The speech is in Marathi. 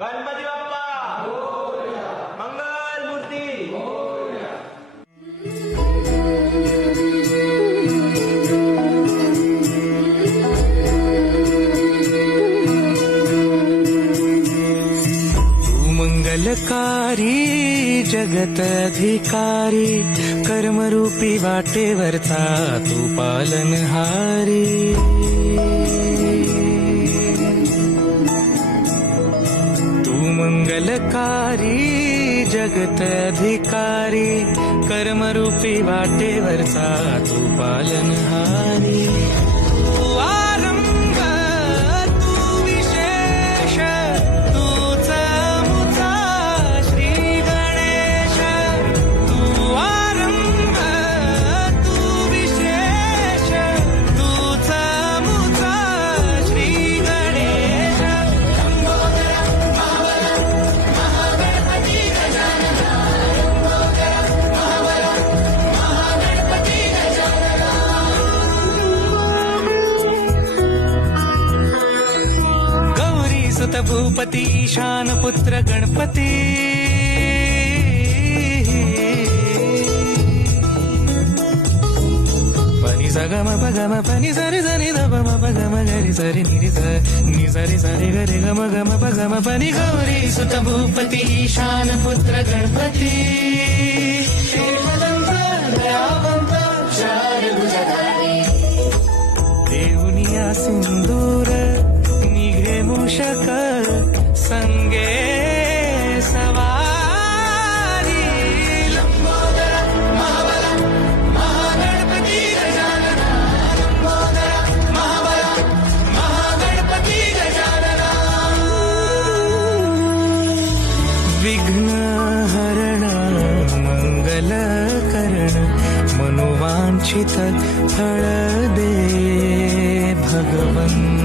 गणपती बाप्पा मंगल मूर्ती तू मंगलकारी जगत अधिकारी कर्मरूपी वाटेवरचा तू पालनहारी मंगलकारी जगत अधिकारी कर्मरूपी वाटेवरचा तू पालनहारी तू आरंभ तू विशेष तूच मुचा श्री गणेश तू आरंभ तू विशेष तूच मुचा श्री गणेश सुत भूपती ईशान पुत्र गणपती पनी सगम पगम पनी सरी सरी दम पगम गरी सरी निरी सरी सरी गरी गम गम पगम पनी गौरी सुत भूपती ईशान पुत्र गणपती देवनिया सिंदूर निघे मूषक संगे सवारी लंबोदर महाबला महागणपती गजानना लंबोदर महाबला महागणपती गजानना विघ्न हरण मंगल करण मनोवांछित फळ दे भगवंत